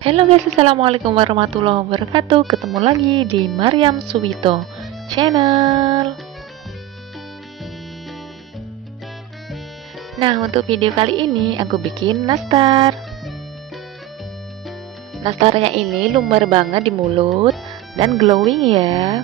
Halo guys, assalamualaikum warahmatullahi wabarakatuh. Ketemu lagi di Maryam Suwito channel. Nah, untuk video kali ini aku bikin nastar. Nastarnya ini lumer banget di mulut dan glowing ya.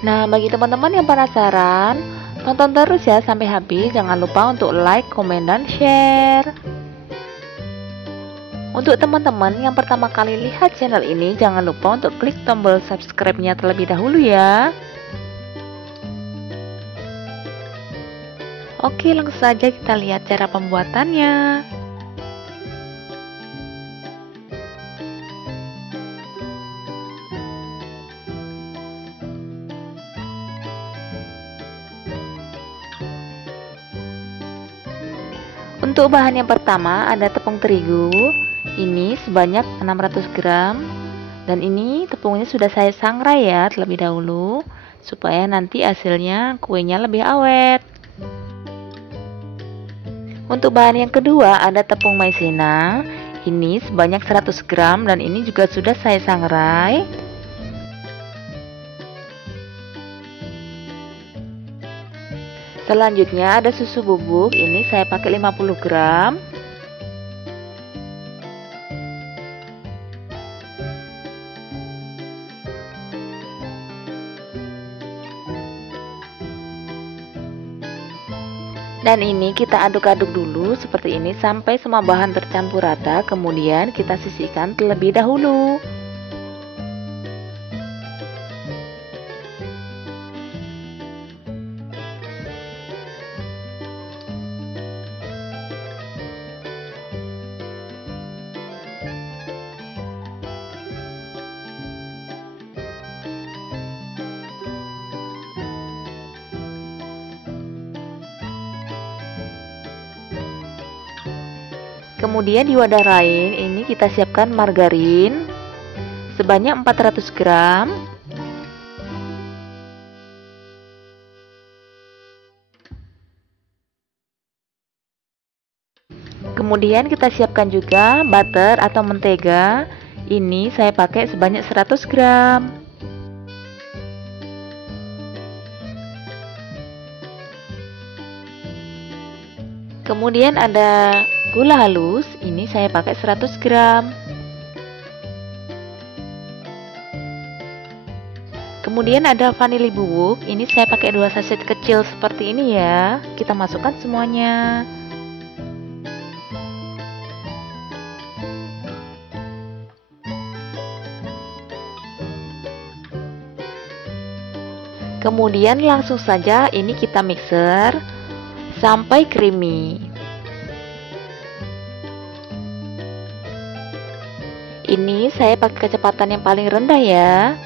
Nah, bagi teman-teman yang penasaran, tonton terus ya sampai habis. Jangan lupa untuk like, komen, dan share. Untuk teman-teman yang pertama kali lihat channel ini, jangan lupa untuk klik tombol subscribe-nya terlebih dahulu ya. Oke, langsung saja kita lihat cara pembuatannya. Untuk bahan yang pertama ada tepung terigu, ini sebanyak 600 gram. Dan ini tepungnya sudah saya sangrai ya terlebih dahulu, supaya nanti hasilnya kuenya lebih awet. Untuk bahan yang kedua ada tepung maizena, ini sebanyak 100 gram dan ini juga sudah saya sangrai. Selanjutnya ada susu bubuk, ini saya pakai 50 gram. Dan ini kita aduk-aduk dulu seperti ini sampai semua bahan tercampur rata, kemudian kita sisihkan terlebih dahulu. Kemudian di wadah lain ini kita siapkan margarin sebanyak 400 gram. Kemudian kita siapkan juga butter atau mentega. Ini saya pakai sebanyak 100 gram. Kemudian ada gula halus, ini saya pakai 100 gram. Kemudian ada vanili bubuk, ini saya pakai 2 sachet kecil seperti ini ya. Kita masukkan semuanya. Kemudian langsung saja ini kita mixer sampai creamy. Ini saya pakai kecepatan yang paling rendah ya.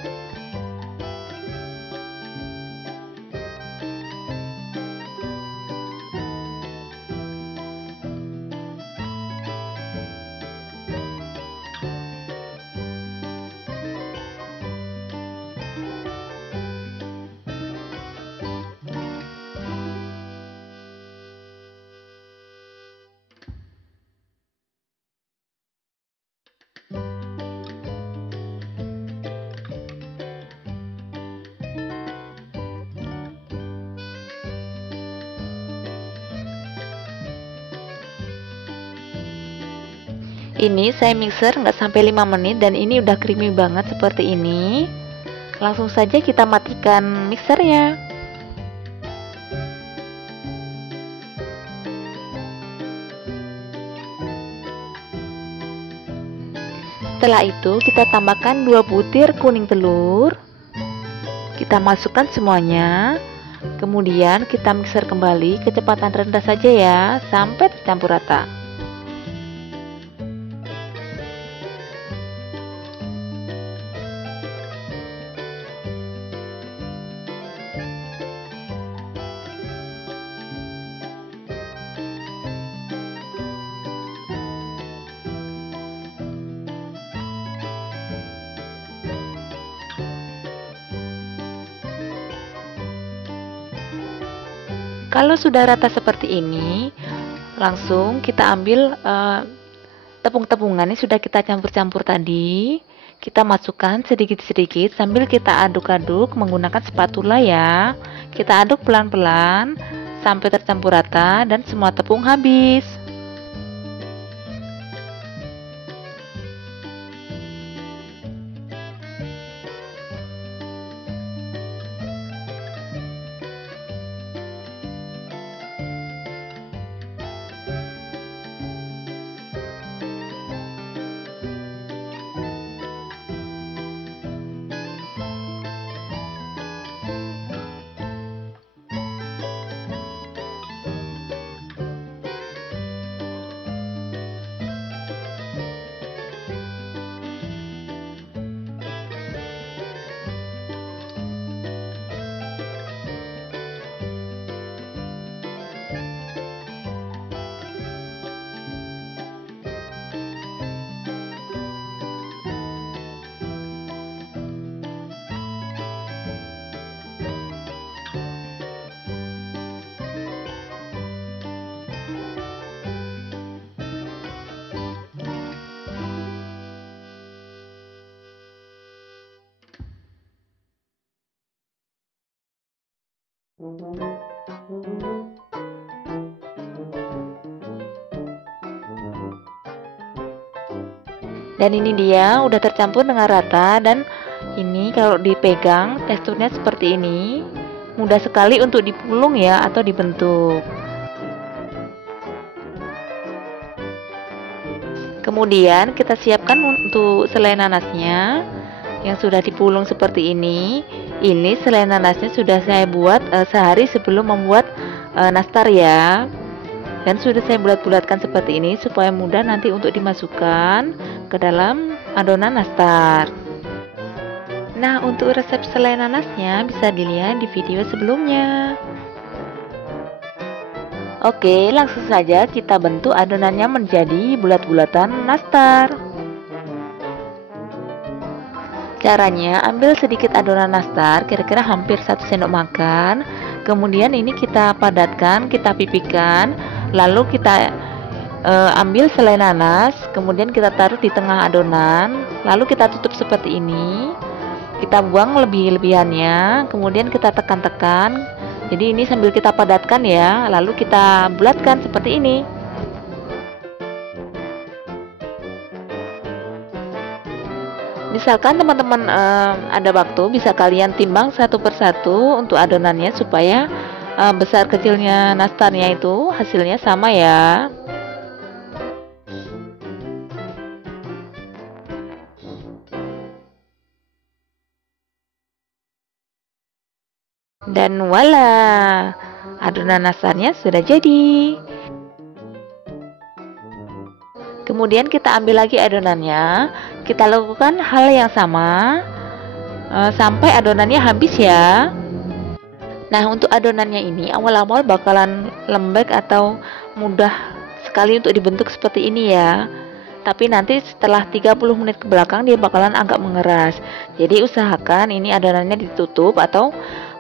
Ini saya mixer nggak sampai 5 menit dan ini udah creamy banget seperti ini. Langsung saja kita matikan mixernya. Setelah itu kita tambahkan 2 butir kuning telur. Kita masukkan semuanya. Kemudian kita mixer kembali kecepatan rendah saja ya sampai tercampur rata. Kalau sudah rata seperti ini, langsung kita ambil tepung-tepungan yang sudah kita campur-campur tadi. Kita masukkan sedikit-sedikit sambil kita aduk-aduk menggunakan spatula ya. Kita aduk pelan-pelan sampai tercampur rata dan semua tepung habis. Dan ini dia udah tercampur dengan rata, dan ini kalau dipegang teksturnya seperti ini. Mudah sekali untuk dipulung ya atau dibentuk. Kemudian kita siapkan untuk selai nanasnya yang sudah dipulung seperti ini. Ini selai nanasnya sudah saya buat sehari sebelum membuat nastar ya. Dan sudah saya bulat-bulatkan seperti ini supaya mudah nanti untuk dimasukkan ke dalam adonan nastar. Nah, untuk resep selai nanasnya bisa dilihat di video sebelumnya. Oke, langsung saja kita bentuk adonannya menjadi bulat-bulatan nastar. Caranya, ambil sedikit adonan nastar, kira-kira hampir 1 sendok makan. Kemudian ini kita padatkan, kita pipihkan. Lalu kita ambil selai nanas, kemudian kita taruh di tengah adonan. Lalu kita tutup seperti ini. Kita buang lebih-lebihannya, kemudian kita tekan-tekan. Jadi ini sambil kita padatkan ya, lalu kita bulatkan seperti ini. Misalkan teman-teman ada waktu, bisa kalian timbang satu persatu untuk adonannya supaya besar kecilnya nastarnya itu hasilnya sama ya. Dan voila, adonan nastarnya sudah jadi. Kemudian kita ambil lagi adonannya, kita lakukan hal yang sama sampai adonannya habis ya. Nah, untuk adonannya ini awal-awal bakalan lembek atau mudah sekali untuk dibentuk seperti ini ya. Tapi nanti setelah 30 menit ke belakang dia bakalan agak mengeras. Jadi usahakan ini adonannya ditutup, atau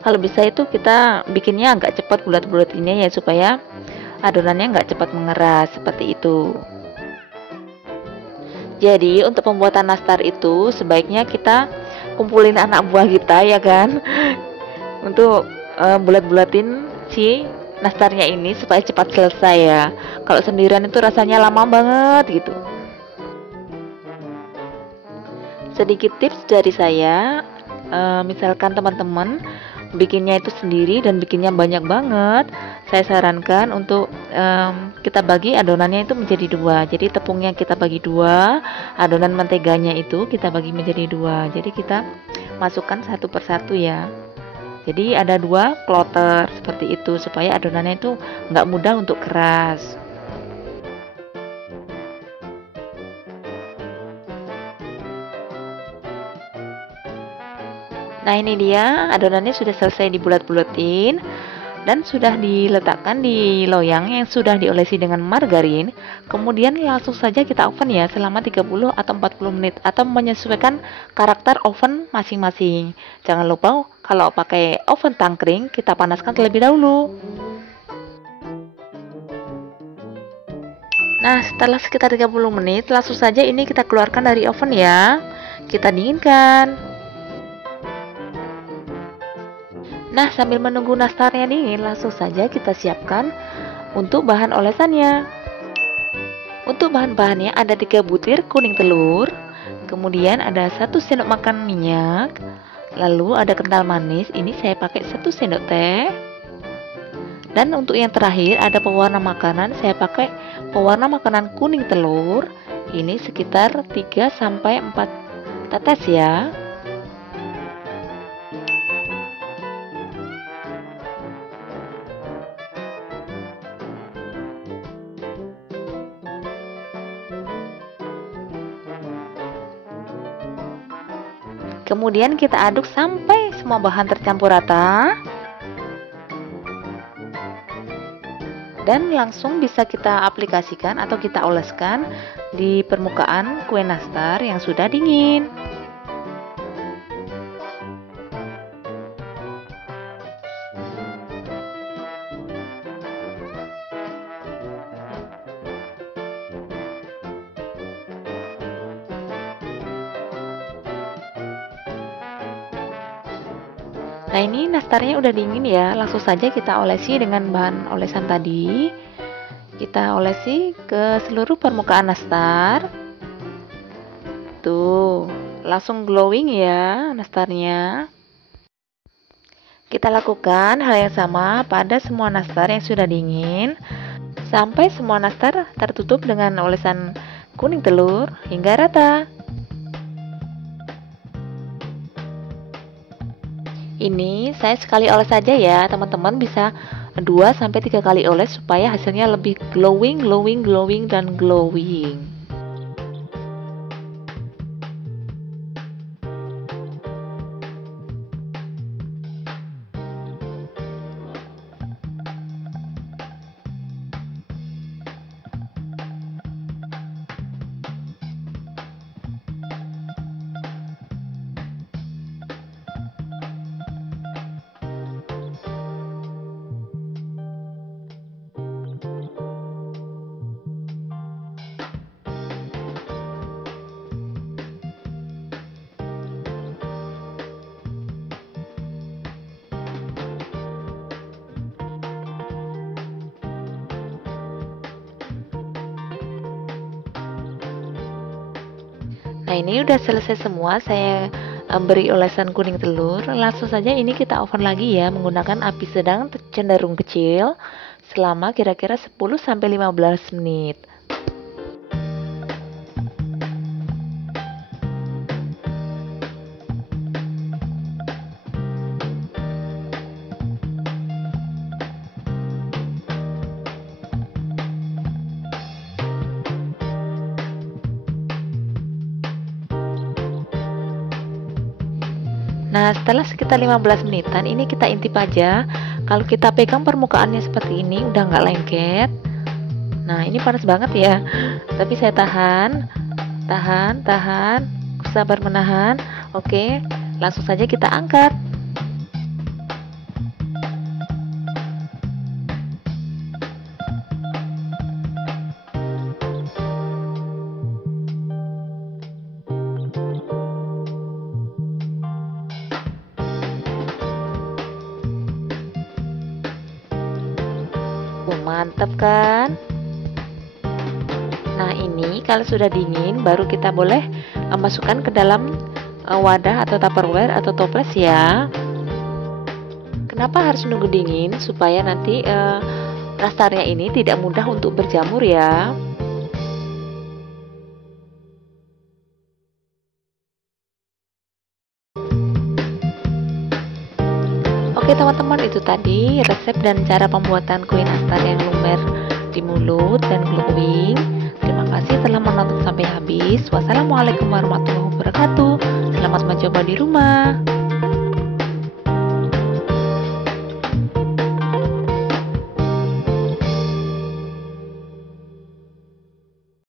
kalau bisa itu kita bikinnya agak cepat bulat-bulatinnya ya, supaya adonannya nggak cepat mengeras seperti itu. Jadi untuk pembuatan nastar itu sebaiknya kita kumpulin anak buah kita ya kan, untuk bulat-bulatin si nastarnya ini supaya cepat selesai ya. Kalau sendirian itu rasanya lama banget gitu. Sedikit tips dari saya, misalkan teman-teman bikinnya itu sendiri dan bikinnya banyak banget, saya sarankan untuk kita bagi adonannya itu menjadi dua. Jadi tepungnya kita bagi dua, adonan menteganya itu kita bagi menjadi dua. Jadi kita masukkan satu persatu ya. Jadi ada 2 kloter seperti itu supaya adonannya itu nggak mudah untuk keras. Nah, ini dia adonannya sudah selesai dibulat-bulatin dan sudah diletakkan di loyang yang sudah diolesi dengan margarin. Kemudian langsung saja kita oven ya selama 30 atau 40 menit, atau menyesuaikan karakter oven masing-masing. Jangan lupa kalau pakai oven tangkring kita panaskan terlebih dahulu. Nah, setelah sekitar 30 menit, langsung saja ini kita keluarkan dari oven ya. Kita dinginkan. Nah, sambil menunggu nastarnya dingin, langsung saja kita siapkan untuk bahan olesannya. Untuk bahan-bahannya ada 3 butir kuning telur, kemudian ada 1 sendok makan minyak, lalu ada kental manis, ini saya pakai 1 sendok teh. Dan untuk yang terakhir ada pewarna makanan, saya pakai pewarna makanan kuning telur. Ini sekitar 3-4 tetes ya. Kemudian kita aduk sampai semua bahan tercampur rata. Dan langsung bisa kita aplikasikan atau kita oleskan di permukaan kue nastar yang sudah dingin. Nah, ini nastarnya udah dingin ya, langsung saja kita olesi dengan bahan olesan tadi. Kita olesi ke seluruh permukaan nastar. Tuh, langsung glowing ya nastarnya. Kita lakukan hal yang sama pada semua nastar yang sudah dingin, sampai semua nastar tertutup dengan olesan kuning telur hingga rata. Ini saya sekali oles saja ya, teman-teman bisa 2-3 kali oles supaya hasilnya lebih glowing dan glowing. Nah, ini udah selesai semua, saya beri olesan kuning telur. Langsung saja ini kita oven lagi ya, menggunakan api sedang cenderung kecil selama kira-kira 10-15 menit. Nah, setelah sekitar 15 menitan ini kita intip aja. Kalau kita pegang permukaannya seperti ini udah nggak lengket. Nah, ini panas banget ya. Tapi saya tahan. Sabar menahan. Oke, langsung saja kita angkat. Mantap kan? Nah, ini kalau sudah dingin baru kita boleh masukkan ke dalam wadah atau tupperware atau toples ya. Kenapa harus nunggu dingin? Supaya nanti nastarnya ini tidak mudah untuk berjamur ya. Oke teman-teman, itu tadi resep dan cara pembuatan kue nastar yang lumer di mulut dan glowing. Terima kasih telah menonton sampai habis. Wassalamualaikum warahmatullahi wabarakatuh. Selamat mencoba di rumah.